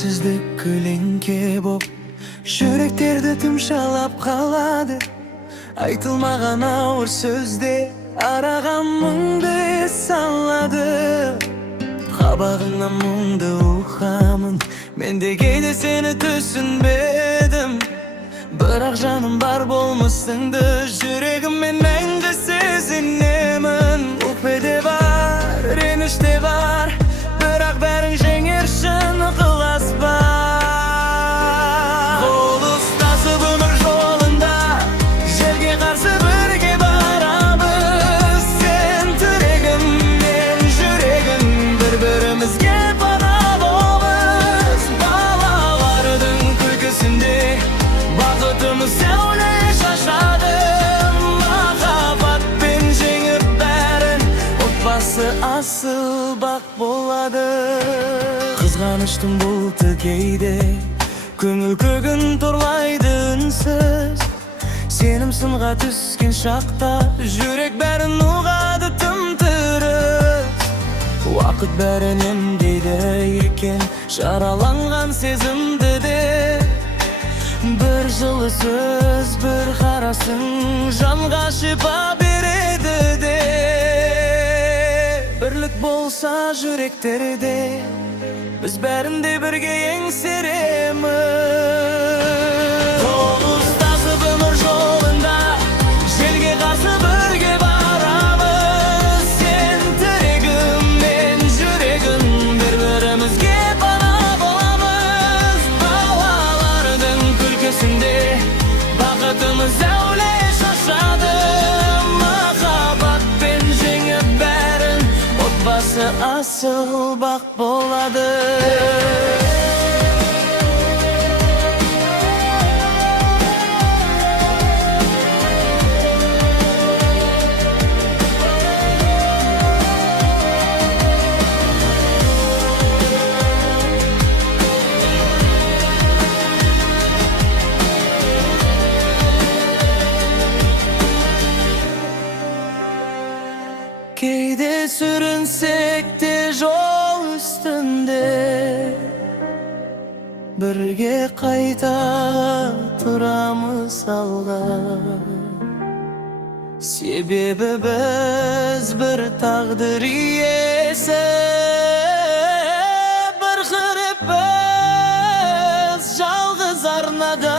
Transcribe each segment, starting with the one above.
Ünsüzlük kölеңке боп жүректерді тұмшалап қалады. Айтылмаған ауыр сөзде араған мұңды салады. Қабағыңнан мұңды ұқамын, мен де кейде сені түсінбедім. Бірақ жаным бар болмысыңды жүрегіммен мәңгі сезінемін. Өкпеде бар, реніште бар, бірақ бәрін жеңер шын ықыласпа. Қол ұстасып өмір жолында жерге қарсы бірге барамыз. Сен тірегім, мен жүрегім, бір-бірімізге пана боламыз. Балалардың күлкісінде бақытымыз сәуле шашады. Махаббатпен жеңіп бәрін, отбасы асыл бақ болады. Қызғаныштың бұлты кейде көңіл көгін торлайды үнсіз. Сенім сынға түскен шақта жүрек бәрін ұғады тым-тырыс. Уақыт бәрін емдейді екен, жараланған сезімді де. Бір жылы сөз, бір қарасың жанға шипа береді де. Бірлік болса жүректерде, біз бәрінде бірге еңсереміз. Қол ұстасып өмір жолында желге қарсы бірге барамыз. Сен тірегім, мен жүрегім, бір-бірімізге пана боламыз. Балалардың күлкісінде бақытымыз әуле шашады. Махаббатпен жеңіп бәрін, отбасы асыл бақ болады. Кейде сүрінсек те жол үстінде, бірге қайта тұрамыз алға. Себебі біз бір тағдыр иесі, бір ғаріп біз жалғыз арнада.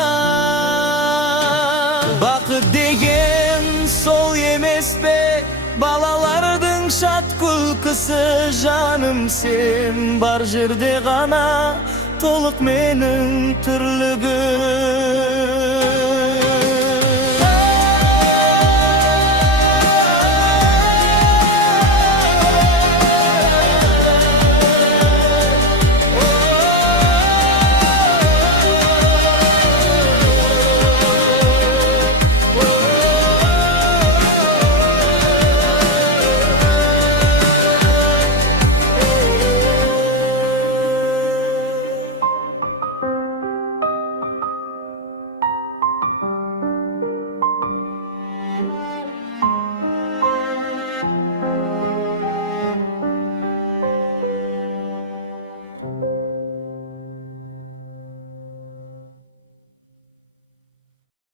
Бақыт деген сол емес пе, балалардың шат күлкісі? Жаным, сен бар жерде ғана толық менің тірлігім.